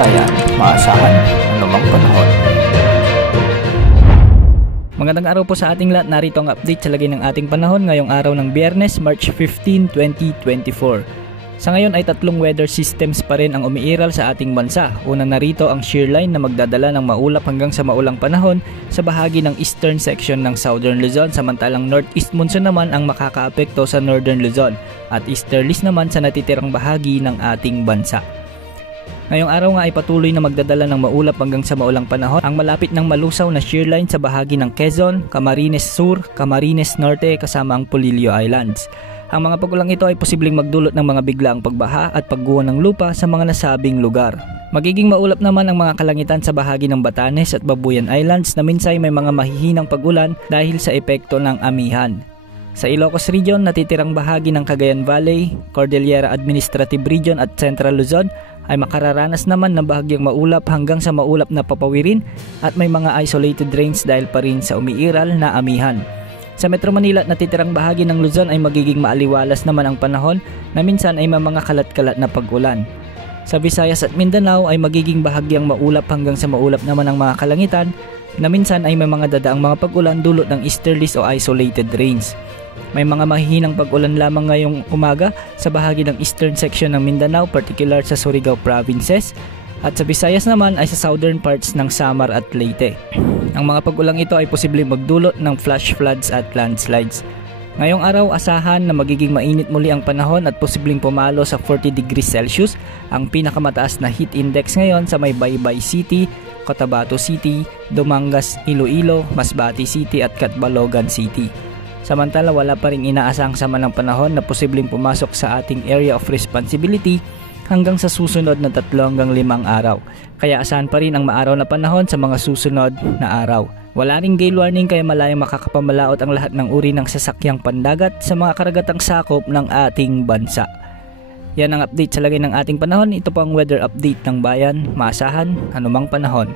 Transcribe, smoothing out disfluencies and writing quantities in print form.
bayan, maasahan, anumang panahon. Magandang araw po sa ating lahat. Narito ang update sa lagay ng ating panahon ngayong araw ng Biyernes, March 15, 2024. Sa ngayon ay tatlong weather systems pa rin ang umiiral sa ating bansa. Una narito ang shear line na magdadala ng maulap hanggang sa maulang panahon sa bahagi ng eastern section ng Southern Luzon, samantalang northeast monsoon naman ang makakaapekto sa Northern Luzon at easterlies naman sa natitirang bahagi ng ating bansa. Ngayong araw nga ay patuloy na magdadala ng maulap hanggang sa maulang panahon ang malapit ng malusaw na shear line sa bahagi ng Quezon, Camarines Sur, Camarines Norte kasama ang Polillo Islands. Ang mga pag-ulang ito ay posibleng magdulot ng mga biglaang pagbaha at pagguho ng lupa sa mga nasabing lugar. Magiging maulap naman ang mga kalangitan sa bahagi ng Batanes at Babuyan Islands na minsay may mga mahihinang pag-ulan dahil sa epekto ng amihan. Sa Ilocos Region, natitirang bahagi ng Cagayan Valley, Cordillera Administrative Region at Central Luzon ay makararanas naman ng bahagyang maulap hanggang sa maulap na papawirin at may mga isolated rains dahil pa rin sa umiiral na amihan. Sa Metro Manila at natitirang bahagi ng Luzon ay magiging maaliwalas naman ang panahon na minsan ay may mga kalat-kalat na pag-ulan. Sa Visayas at Mindanao ay magiging bahagyang maulap hanggang sa maulap naman ang mga kalangitan na minsan ay may mga dadaang mga pag-ulan dulot ng easterlies o isolated rains. May mga mahihinang pag-ulan lamang ngayong umaga sa bahagi ng eastern section ng Mindanao, particular sa Surigao provinces, at sa Visayas naman ay sa southern parts ng Samar at Leyte. Ang mga pag-ulang ito ay posibleng magdulot ng flash floods at landslides. Ngayong araw, asahan na magiging mainit muli ang panahon at posibleng pumalo sa 40 degrees Celsius ang pinakamataas na heat index ngayon sa may Baybay City, Cotabato City, Dumangas, Iloilo, Masbate City at Catbalogan City. Samantala, wala pa ring inaasahang sama ng panahon na posibleng pumasok sa ating area of responsibility hanggang sa susunod na 3 hanggang 5 araw. Kaya asahan pa rin ang maaraw na panahon sa mga susunod na araw. Wala ring gale warning kaya malayang makakapamalaot ang lahat ng uri ng sasakyang pandagat sa mga karagatang sakop ng ating bansa. Yan ang update sa lagay ng ating panahon. Ito po ang weather update ng bayan, maasahan, anumang panahon.